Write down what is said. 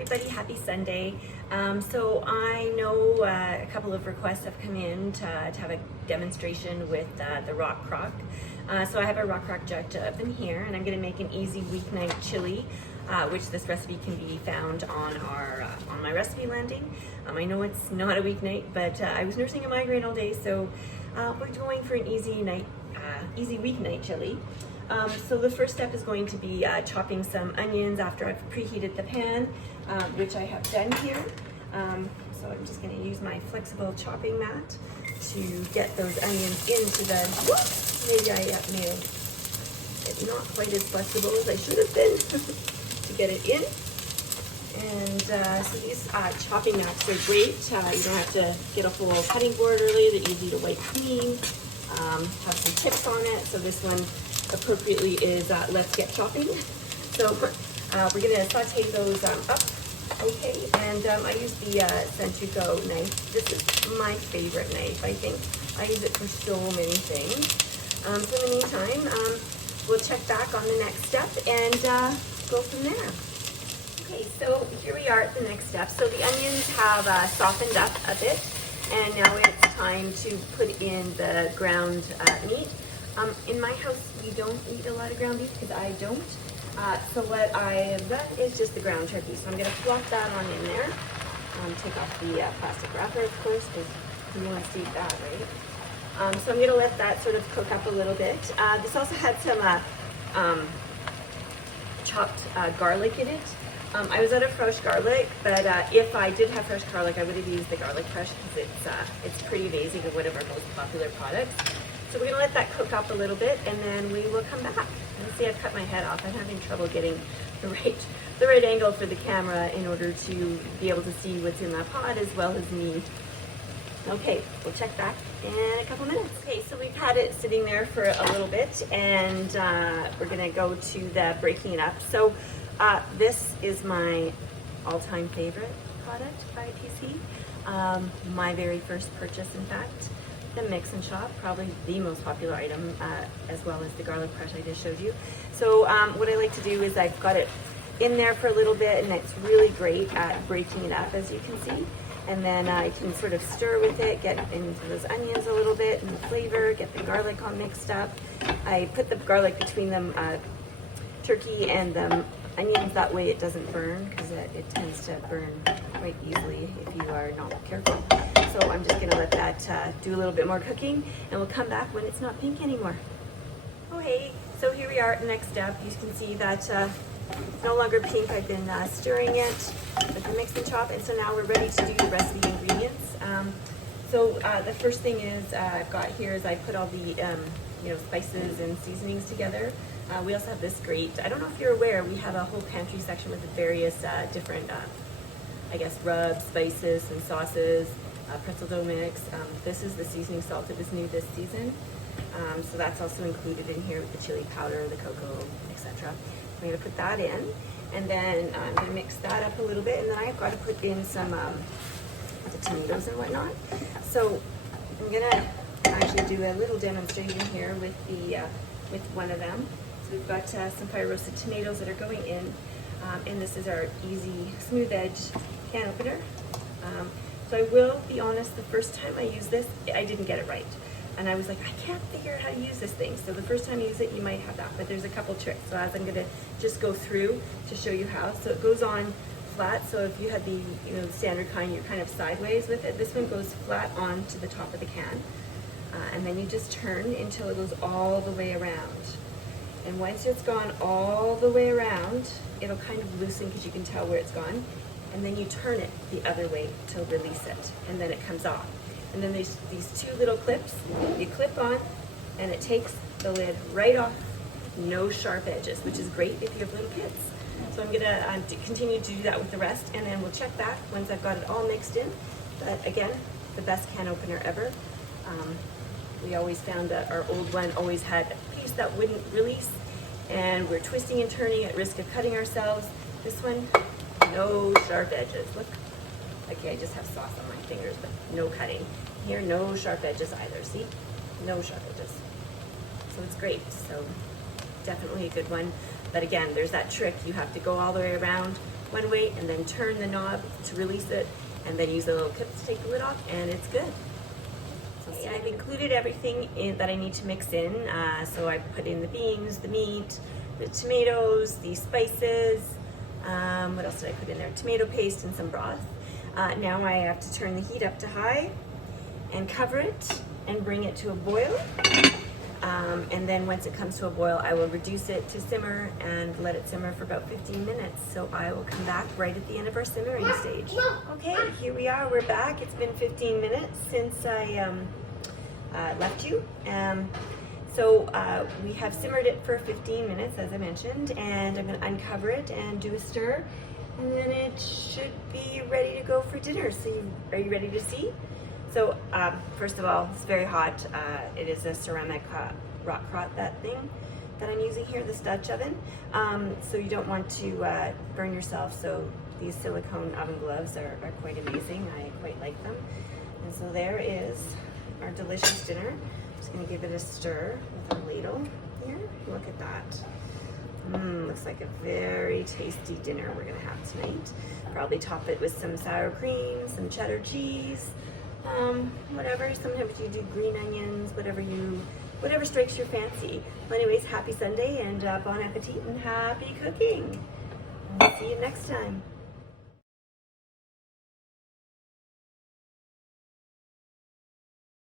everybody, happy Sunday. So I know a couple of requests have come in to have a demonstration with the Rockcrock. So I have a Rockcrock jet up in here, and I'm going to make an easy weeknight chili, which this recipe can be found on our on my recipe landing. I know it's not a weeknight, but I was nursing a migraine all day, so we're going for an easy weeknight chili. So the first step is going to be chopping some onions after I've preheated the pan, which I have done here. So I'm just going to use my flexible chopping mat to get those onions into the, maybe I made it not quite as flexible as I should have been to get it in. And so these chopping mats are great. You don't have to get a full cutting board really. They're easy to wipe clean. Have some tips on it. So this one appropriately is let's get chopping. So we're going to saute those up, okay, and I use the Santuco knife. This is my favorite knife, I think. I use it for so many things. So in the meantime, we'll check back on the next step and go from there. Okay, so here we are at the next step. So the onions have softened up a bit, and now it's time to put in the ground meat. In my house, we don't eat a lot of ground beef because I don't. So what I have done is just the ground turkey. So I'm going to flop that on in there. Take off the plastic wrapper, of course, because who wants to eat that, right? So I'm going to let that sort of cook up a little bit. This also had some chopped garlic in it. I was out of fresh garlic, but if I did have fresh garlic, I would have used the garlic crush because it's pretty amazing and one of our most popular products. So we're going to let that cook up a little bit, and then we will come back. And see, I've cut my head off. I'm having trouble getting the right angle for the camera in order to be able to see what's in my pot as well as me. Okay, we'll check back in a couple minutes. Okay, so we've had it sitting there for a little bit, and we're going to go to the breaking it up. So this is my all-time favorite product by PC. My very first purchase, in fact. The mix and chop, probably the most popular item, as well as the garlic crush I just showed you. So what I like to do is I've got it in there for a little bit, and it's really great at breaking it up, as you can see. And then I can sort of stir with it, get into those onions a little bit, and the flavor, get the garlic all mixed up. I put the garlic between them, turkey and the onions, that way it doesn't burn, because it tends to burn quite easily if you are not careful. So I'm just going to let that do a little bit more cooking, and we'll come back when it's not pink anymore. Oh hey, so here we are at the next step. You can see that it's no longer pink. I've been stirring it with the mix and chop, and so now we're ready to do the rest of the ingredients. So the first thing is I've got here is I put all the spices and seasonings together. We also have this great, I don't know if you're aware, we have a whole pantry section with the various different, I guess, rubs, spices, and sauces, pretzel dough mix. This is the seasoning salt that was new this season. So that's also included in here with the chili powder, the cocoa, etc. I'm going to put that in, and then I'm going to mix that up a little bit, and then I've got to put in some the tomatoes and whatnot. So I'm going to actually do a little demonstration here with with one of them. So we've got some fire roasted tomatoes that are going in, and this is our easy smooth edge can opener. So I will be honest, the first time I used this, I didn't get it right. And I was like, I can't figure out how to use this thing. So the first time you use it, you might have that, but there's a couple tricks. So as I'm gonna just go through to show you how. So it goes on flat. So if you had the standard kind, you're kind of sideways with it. This one goes flat on to the top of the can. And then you just turn until it goes all the way around. And once it's gone all the way around, it'll kind of loosen because you can tell where it's gone. And then you turn it the other way to release it, and then it comes off. And then there's these two little clips you clip on, and it takes the lid right off. No sharp edges, which is great if you have little kids. So I'm gonna continue to do that with the rest, and then we'll check back once I've got it all mixed in. But again, the best can opener ever. We always found that our old one always had a piece that wouldn't release, and we're twisting and turning at risk of cutting ourselves. This one, no sharp edges. Look, okay, I just have sauce on my fingers, but no cutting. Here, no sharp edges either. See, no sharp edges. So it's great. So definitely a good one. But again, there's that trick. You have to go all the way around, one way and then turn the knob to release it and then use the little clip to take the lid off, and it's good. So I've included everything that I need to mix in. So I put in the beans, the meat, the tomatoes, the spices. What else did I put in there? Tomato paste and some broth. Now I have to turn the heat up to high and cover it and bring it to a boil. And then once it comes to a boil, I will reduce it to simmer and let it simmer for about 15 minutes. So I will come back right at the end of our simmering stage. Okay, here we are, we're back. It's been 15 minutes since I left you. So we have simmered it for 15 minutes, as I mentioned, and I'm going to uncover it and do a stir, and then it should be ready to go for dinner. So are you ready to see? So first of all, it's very hot. It is a ceramic Rockcrock, that thing that I'm using here, this Dutch oven. So you don't want to burn yourself. So these silicone oven gloves are quite amazing. I quite like them. And so there is our delicious dinner. I'm just gonna give it a stir with our ladle here. Look at that. Looks like a very tasty dinner we're gonna have tonight. Probably top it with some sour cream, some cheddar cheese, whatever. Sometimes you do green onions, whatever strikes your fancy. Well, anyways, happy Sunday and bon appetit and happy cooking. I'll see you next time.